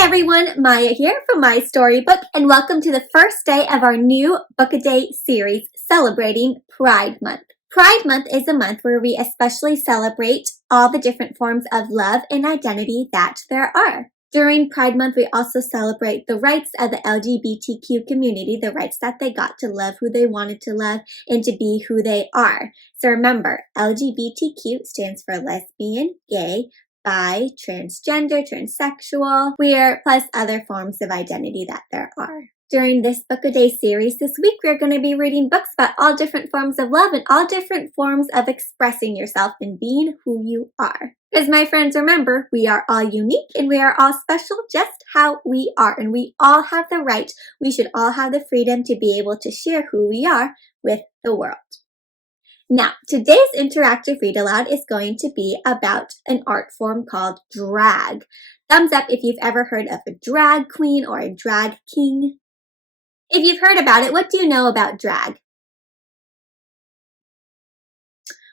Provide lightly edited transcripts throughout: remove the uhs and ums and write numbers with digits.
everyone, Maya here from MaiStoryBook, and welcome to the first day of our new Book-A-Day series celebrating Pride Month. Pride Month is a month where we especially celebrate all the different forms of love and identity that there are. During Pride Month, we also celebrate the rights of the LGBTQ community, the rights that they got to love who they wanted to love and to be who they are. So remember, LGBTQ stands for lesbian, gay, bi, transgender, transsexual, queer, plus other forms of identity that there are. During this Book-A-Day series this week, we're going to be reading books about all different forms of love and all different forms of expressing yourself and being who you are. Because my friends, remember, we are all unique and we are all special just how we are. And we all have the right, we should all have the freedom to be able to share who we are with the world. Now, today's interactive read aloud is going to be about an art form called drag. Thumbs up if you've ever heard of a drag queen or a drag king. If you've heard about it, what do you know about drag?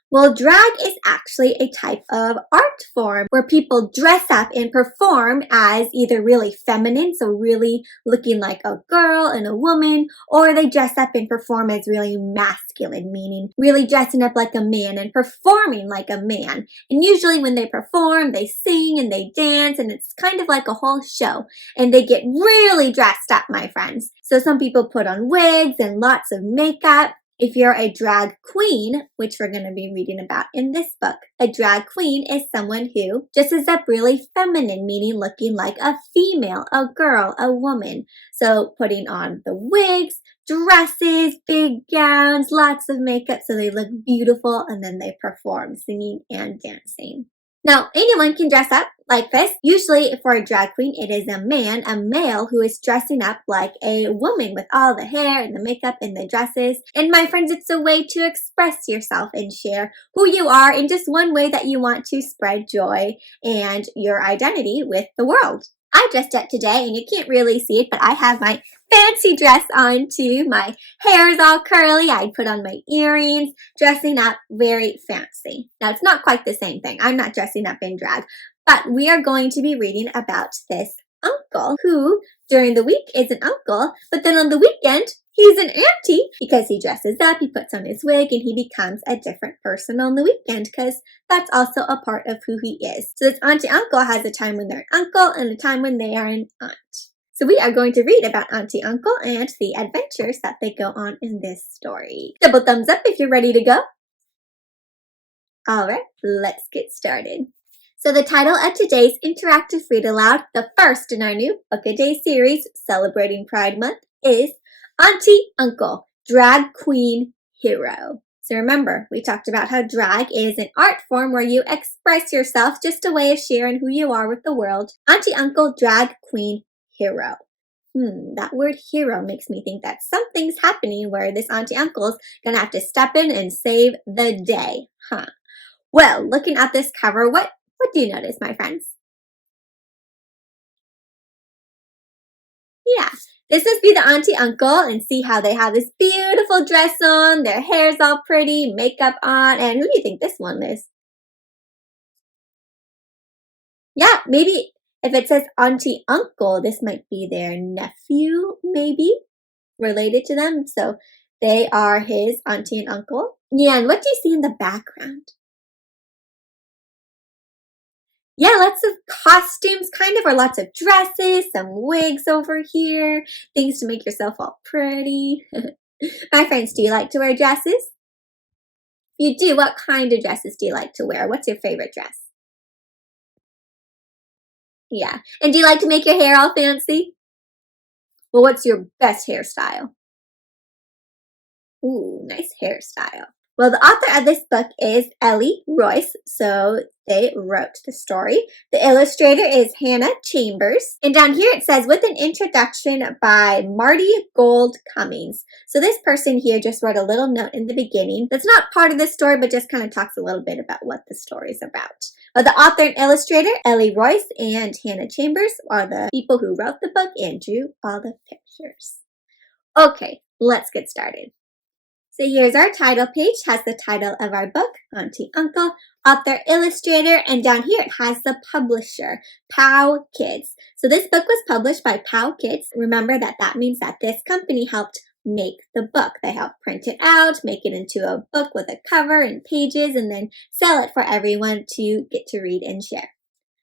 Well, drag is actually a type of art form where people dress up and perform as either really feminine, so really looking like a girl and a woman, or they dress up and perform as really masculine, meaning really dressing up like a man and performing like a man. And usually when they perform, they sing and they dance, and it's kind of like a whole show. And they get really dressed up, my friends. So some people put on wigs and lots of makeup. If you're a drag queen, which we're going to be reading about in this book, a drag queen is someone who dresses up really feminine, meaning looking like a female, a girl, a woman. So putting on the wigs, dresses, big gowns, lots of makeup so they look beautiful, and then they perform singing and dancing. Now, anyone can dress up like this. Usually for a drag queen, it is a man, a male, who is dressing up like a woman with all the hair and the makeup and the dresses. And my friends, it's a way to express yourself and share who you are in just one way that you want to spread joy and your identity with the world. I dressed up today, and you can't really see it, but I have my fancy dress on too. My hair is all curly. I put on my earrings, dressing up very fancy. Now, it's not quite the same thing. I'm not dressing up in drag, but we are going to be reading about this uncle who, during the week, is an uncle, but then on the weekend, he's an auntie because he dresses up, he puts on his wig, and he becomes a different person on the weekend because that's also a part of who he is. So this Auntie Uncle has a time when they're an uncle and a time when they are an aunt. So we are going to read about Auntie Uncle and the adventures that they go on in this story. Double thumbs up if you're ready to go. All right, let's get started. So the title of today's interactive read aloud, the first in our new Book-A-Day series celebrating Pride Month, is Auntie Uncle, Drag Queen Hero. So remember, we talked about how drag is an art form where you express yourself, just a way of sharing who you are with the world. Auntie Uncle, Drag Queen Hero. That word hero makes me think that something's happening where this Auntie Uncle's gonna have to step in and save the day, Well, looking at this cover, what do you notice, my friends? Yeah, this must be the Auntie Uncle, and see how they have this beautiful dress on, their hair's all pretty, makeup on, and who do you think this one is? Yeah, maybe if it says Auntie Uncle, this might be their nephew, maybe, related to them. So they are his auntie and uncle. Yeah, and what do you see in the background? Yeah, lots of costumes, kind of, or lots of dresses, some wigs over here, things to make yourself all pretty. My friends, do you like to wear dresses? If you do, what kind of dresses do you like to wear? What's your favorite dress? Yeah, and do you like to make your hair all fancy? Well, what's your best hairstyle? Ooh, nice hairstyle. Well, the author of this book is Ellie Royce, so they wrote the story. The illustrator is Hannah Chambers. And down here it says, with an introduction by Marty Gold Cummings. So this person here just wrote a little note in the beginning that's not part of the story, but just kind of talks a little bit about what the story is about. The author and illustrator, Ellie Royce and Hannah Chambers, are the people who wrote the book and drew all the pictures. Okay, let's get started. So here's our title page, has the title of our book, Auntie Uncle, author, illustrator, and down here it has the publisher, POW Kids. So this book was published by POW Kids. Remember that means that this company helped make the book. They helped print it out, make it into a book with a cover and pages, and then sell it for everyone to get to read and share.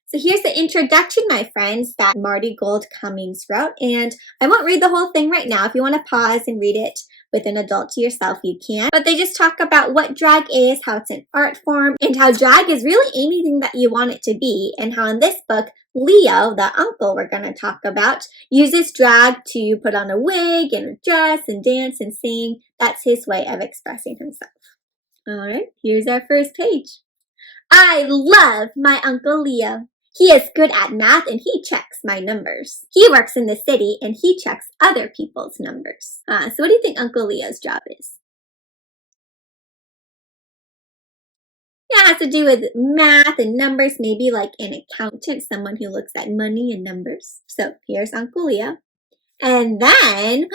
So here's the introduction, my friends, that Marty Gold Cummings wrote, and I won't read the whole thing right now. If you want to pause and read it with an adult to yourself, you can. But they just talk about what drag is, how it's an art form, and how drag is really anything that you want it to be, and how in this book, Leo, the uncle we're going to talk about, uses drag to put on a wig and a dress and dance and sing. That's his way of expressing himself. All right, here's our first page. I love my Uncle Leo. He is good at math and he checks my numbers. He works in the city and he checks other people's numbers. So what do you think Uncle Leo's job is? Yeah, it has to do with math and numbers, maybe like an accountant, someone who looks at money and numbers. So here's Uncle Leo. And then,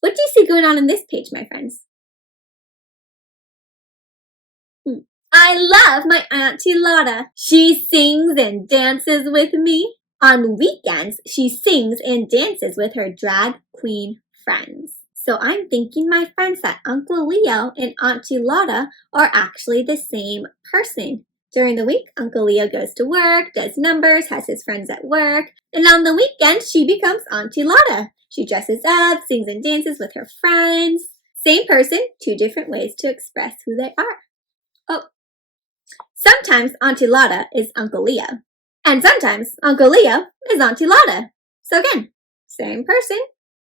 what do you see going on in this page, my friends? I love my Auntie Lotta. She sings and dances with me. On weekends, she sings and dances with her drag queen friends. So I'm thinking, my friends, that Uncle Leo and Auntie Lotta are actually the same person. During the week, Uncle Leo goes to work, does numbers, has his friends at work, and on the weekend, she becomes Auntie Lotta. She dresses up, sings and dances with her friends. Same person, two different ways to express who they are. Oh, sometimes Auntie Lotta is Uncle Leo, and sometimes Uncle Leo is Auntie Lotta. So again, same person,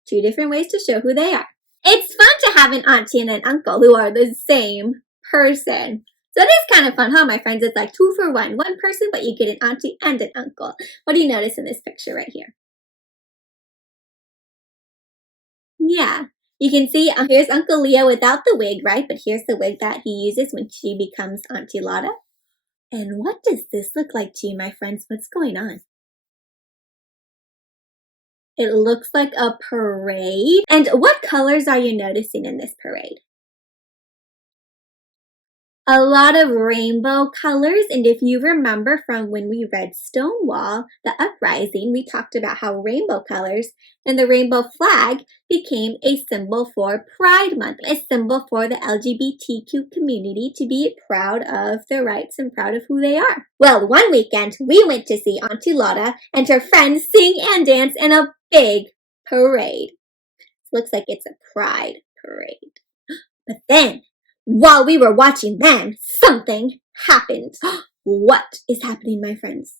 two different ways to show who they are. It's fun to have an auntie and an uncle who are the same person. So it is kind of fun, huh, my friends? It's like 2 for 1. One person, but you get an auntie and an uncle. What do you notice in this picture right here? Yeah, you can see here's Uncle Leo without the wig, right? But here's the wig that he uses when she becomes Auntie Lotta. And what does this look like to you, my friends? What's going on? It looks like a parade. And what colors are you noticing in this parade? A lot of rainbow colors, and if you remember from when we read Stonewall, the uprising, we talked about how rainbow colors and the rainbow flag became a symbol for Pride Month, a symbol for the LGBTQ community to be proud of their rights and proud of who they are. Well, one weekend, we went to see Auntie Lotta and her friends sing and dance in a big parade. Looks like it's a pride parade. But then, while we were watching them, something happened. What is happening, my friends?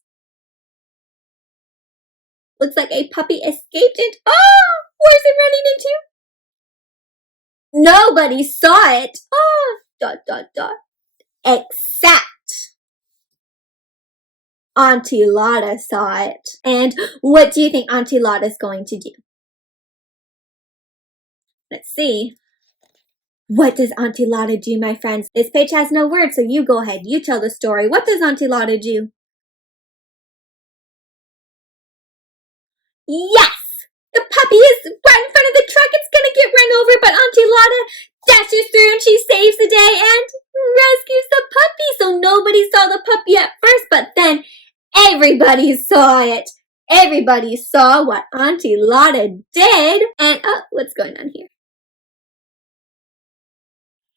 Looks like a puppy escaped and where's it running into? Nobody saw it. Except Auntie Lotta saw it. And what do you think Auntie Lotta's going to do? Let's see. What does Auntie Lotta do, my friends? This page has no words, so you go ahead. You tell the story. What does Auntie Lotta do? Yes! The puppy is right in front of the truck. It's gonna get run over, but Auntie Lotta dashes through and she saves the day and rescues the puppy. So nobody saw the puppy at first, but then everybody saw it. Everybody saw what Auntie Lotta did. And what's going on here?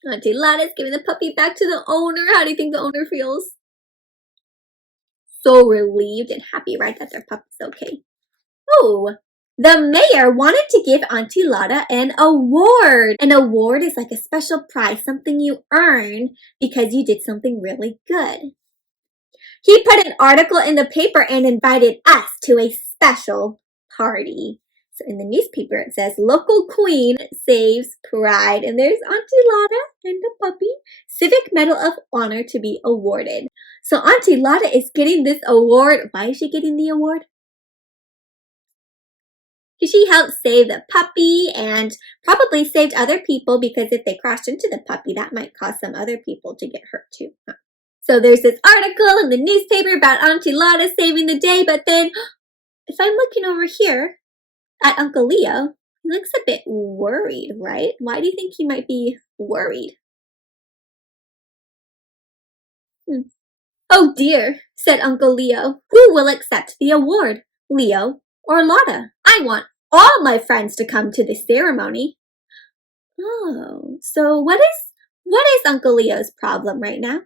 Auntie Lotta's giving the puppy back to the owner. How do you think the owner feels? So relieved and happy, right, that their puppy's okay. Oh, the mayor wanted to give Auntie Lotta an award. An award is like a special prize, something you earn because you did something really good. He put an article in the paper and invited us to a special party. So in the newspaper, it says, local queen saves pride. And there's Auntie Lotta and the puppy. Civic Medal of Honor to be awarded. So Auntie Lotta is getting this award. Why is she getting the award? Because she helped save the puppy and probably saved other people, because if they crashed into the puppy, that might cause some other people to get hurt too. So there's this article in the newspaper about Auntie Lotta saving the day, but then if I'm looking over here at Uncle Leo, he looks a bit worried, right? Why do you think he might be worried. Oh dear, said Uncle Leo. Who will accept the award, Leo or Lotta? I want all my friends to come to the ceremony. Oh, so what is Uncle Leo's problem right now?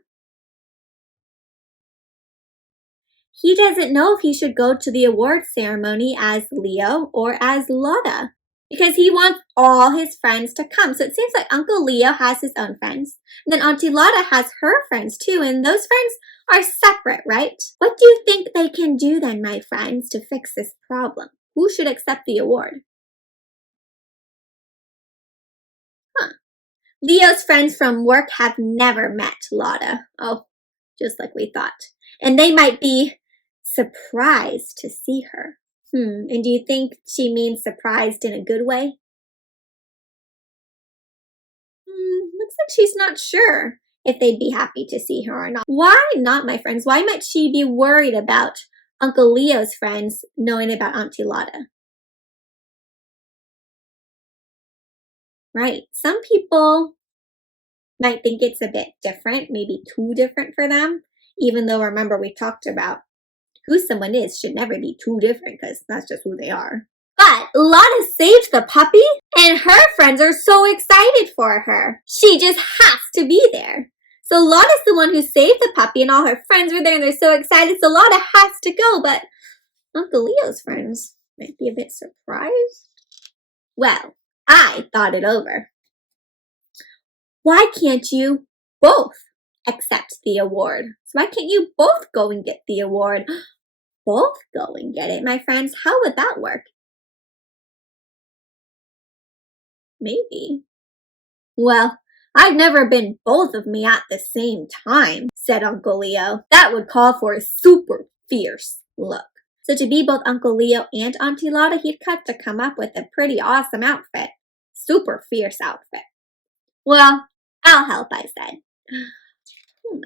He doesn't know if he should go to the award ceremony as Leo or as Lotta because he wants all his friends to come. So it seems like Uncle Leo has his own friends. And then Auntie Lotta has her friends too, and those friends are separate, right? What do you think they can do then, my friends, to fix this problem? Who should accept the award? Leo's friends from work have never met Lotta. Oh, just like we thought. And they might be surprised to see her. And do you think she means surprised in a good way? Looks like she's not sure if they'd be happy to see her or not. Why not, my friends? Why might she be worried about Uncle Leo's friends knowing about Auntie Lotta? Right. Some people might think it's a bit different, maybe too different for them, even though remember we talked about who someone is should never be too different because that's just who they are. But Lotta saved the puppy and her friends are so excited for her. She just has to be there. So Lotta's the one who saved the puppy and all her friends were there and they're so excited. So Lotta has to go, but Uncle Leo's friends might be a bit surprised. Well, I thought it over. Why can't you both accept the award? So why can't you both go and get the award? Both go and get it, my friends. How would that work? Maybe. Well, I've never been both of me at the same time, said Uncle Leo. That would call for a super fierce look. So to be both Uncle Leo and Auntie Lotta, he'd have to come up with a pretty awesome outfit. Super fierce outfit. Well, I'll help, I said.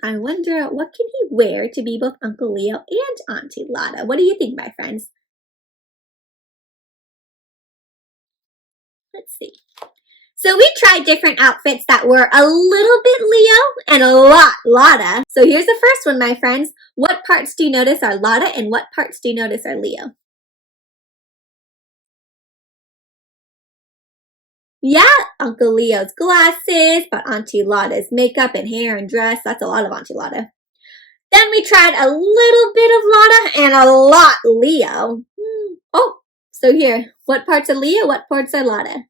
I wonder what can he wear to be both Uncle Leo and Auntie Lotta? What do you think, my friends? Let's see. So we tried different outfits that were a little bit Leo and a lot Lotta. So here's the first one, my friends. What parts do you notice are Lotta and what parts do you notice are Leo? Yeah, Uncle Leo's glasses, but Auntie Lotta's makeup and hair and dress. That's a lot of Auntie Lotta. Then we tried a little bit of Lotta and a lot Leo. Oh, so here, what parts are Leo, what parts are Lotta?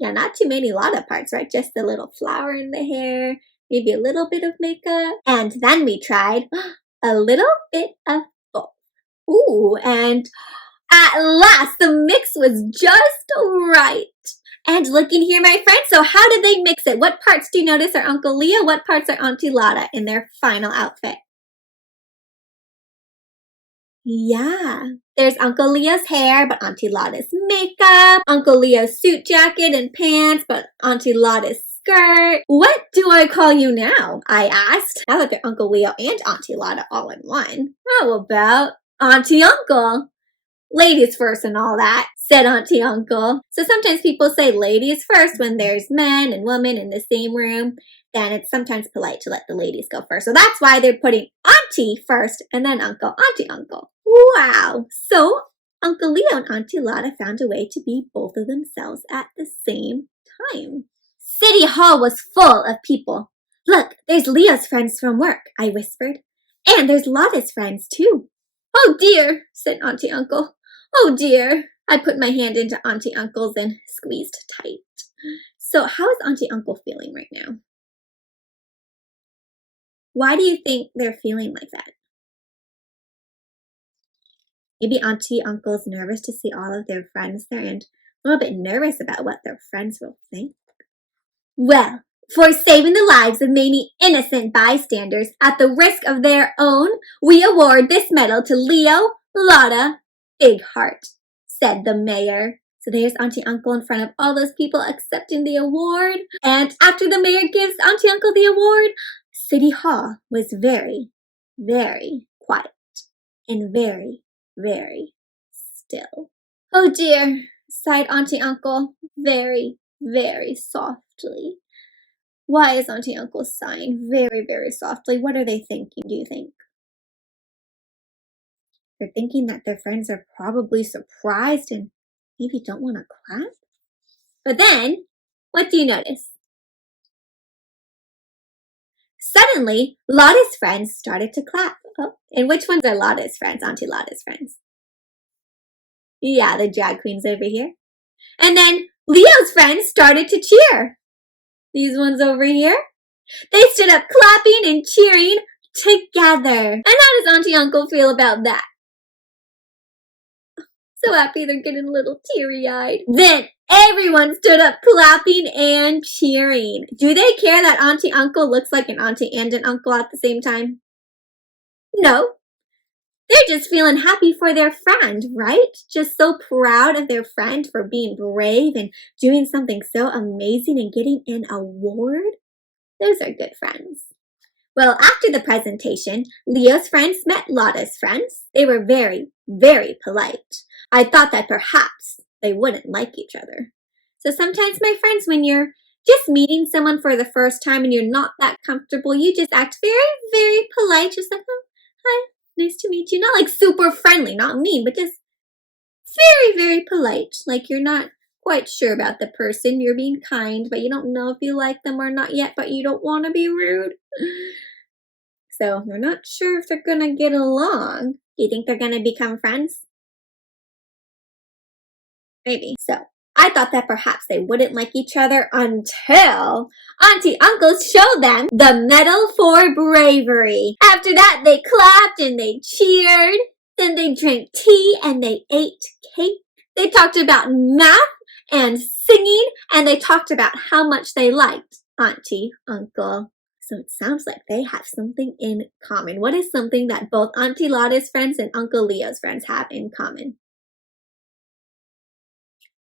Yeah, not too many Lotta parts, right? Just a little flower in the hair, maybe a little bit of makeup. And then we tried a little bit of both. Ooh, and at last, the mix was just right. And looking here, my friends, so how did they mix it? What parts do you notice are Uncle Leo? What parts are Auntie Lotta in their final outfit? Yeah, there's Uncle Leo's hair, but Auntie Lotta's makeup, Uncle Leo's suit jacket and pants, but Auntie Lotta's skirt. What do I call you now? I asked. Now that they're Uncle Leo and Auntie Lotta all in one. How about Auntie Uncle? Ladies first and all that, said Auntie Uncle. So sometimes people say ladies first when there's men and women in the same room. Then it's sometimes polite to let the ladies go first. So that's why they're putting Auntie first and then Uncle, Auntie Uncle. Wow. So Uncle Leo and Auntie Lotta found a way to be both of themselves at the same time. City Hall was full of people. Look, there's Leo's friends from work, I whispered. And there's Lotta's friends too. Oh dear, said Auntie Uncle. Oh dear. I put my hand into Auntie Uncle's and squeezed tight. So how is Auntie Uncle feeling right now? Why do you think they're feeling like that? Maybe Auntie Uncle's nervous to see all of their friends there and a little bit nervous about what their friends will think. Well, for saving the lives of many innocent bystanders at the risk of their own, we award this medal to Leo, Lotta, Big Heart, said the mayor. So there's Auntie Uncle in front of all those people accepting the award. And after the mayor gives Auntie Uncle the award, City Hall was very, very quiet and very, very still. Oh dear, sighed Auntie Uncle. Very, very softly. Why is Auntie Uncle sighing very, very softly? What are they thinking, do you think? They're thinking that their friends are probably surprised and maybe don't want to clap. But then, what do you notice? Suddenly, Lotta's friends started to clap. Oh, and which ones are Lotta's friends, Auntie Lotta's friends? Yeah, the drag queens over here. And then Leo's friends started to cheer. These ones over here. They stood up clapping and cheering together. And how does Auntie Uncle feel about that? So happy they're getting a little teary-eyed. Then everyone stood up clapping and cheering. Do they care that Auntie Uncle looks like an auntie and an uncle at the same time? No. They're just feeling happy for their friend, right? Just so proud of their friend for being brave and doing something so amazing and getting an award. Those are good friends. Well, after the presentation, Leo's friends met Lotta's friends. They were very, very polite. I thought that perhaps they wouldn't like each other. So sometimes, my friends, when you're just meeting someone for the first time and you're not that comfortable, you just act very, very polite. Just like, oh, hi, nice to meet you. Not like super friendly, not mean, but just very, very polite. Like you're not quite sure about the person. You're being kind, but you don't know if you like them or not yet, but you don't want to be rude. So you're not sure if they're going to get along. Do you think they're going to become friends? Maybe. So I thought that perhaps they wouldn't like each other until Auntie Uncle showed them the medal for bravery. After that, they clapped and they cheered. Then they drank tea and they ate cake. They talked about math and singing, and they talked about how much they liked Auntie Uncle. So it sounds like they have something in common. What is something that both Auntie Lotta's friends and Uncle Leo's friends have in common?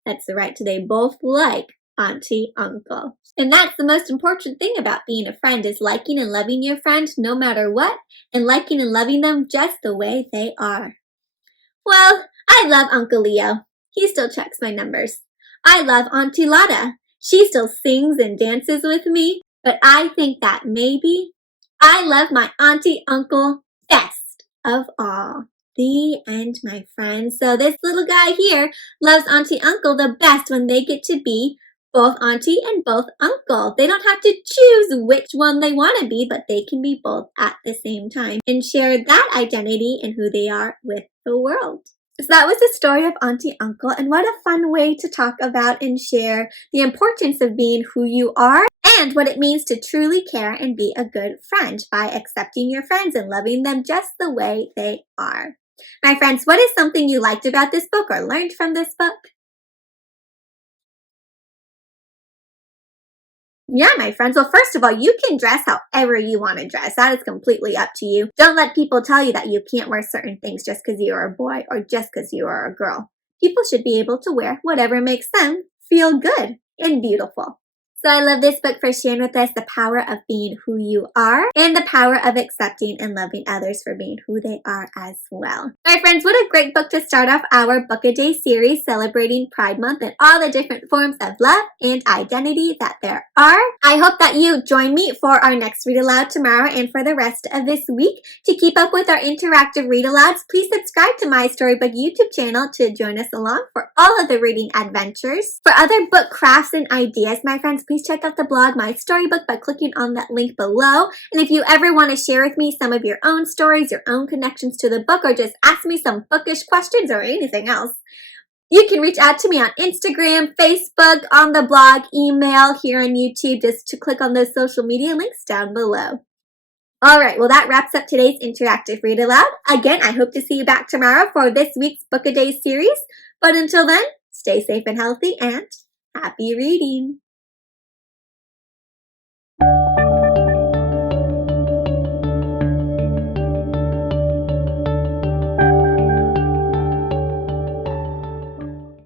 That's right, they both like Auntie Uncle. And that's the most important thing about being a friend, is liking and loving your friend no matter what, and liking and loving them just the way they are. Well, I love Uncle Leo. He still checks my numbers. I love Auntie Lotta. She still sings and dances with me. But I think that maybe I love my Auntie Uncle best of all. The end, my friends. So this little guy here loves Auntie Uncle the best when they get to be both Auntie and both Uncle. They don't have to choose which one they want to be, but they can be both at the same time and share that identity and who they are with the world. So that was the story of Auntie Uncle, and what a fun way to talk about and share the importance of being who you are and what it means to truly care and be a good friend by accepting your friends and loving them just the way they are. My friends, what is something you liked about this book or learned from this book? Yeah, my friends. Well, first of all, you can dress however you want to dress. That is completely up to you. Don't let people tell you that you can't wear certain things just because you are a boy or just because you are a girl. People should be able to wear whatever makes them feel good and beautiful. So I love this book for sharing with us the power of being who you are and the power of accepting and loving others for being who they are as well. My friends, what a great book to start off our Book a Day series celebrating Pride Month and all the different forms of love and identity that there are. I hope that you join me for our next read aloud tomorrow and for the rest of this week. To keep up with our interactive read alouds, please subscribe to My Storybook YouTube channel to join us along for all of the reading adventures. For other book crafts and ideas, my friends, please check out the blog My Storybook by clicking on that link below. And if you ever want to share with me some of your own stories, your own connections to the book, or just ask me some bookish questions or anything else, you can reach out to me on Instagram, Facebook, on the blog, email, here on YouTube, just to click on those social media links down below. All right, well, that wraps up today's interactive read aloud. Again, I hope to see you back tomorrow for this week's Book a Day series. But until then, stay safe and healthy and happy reading.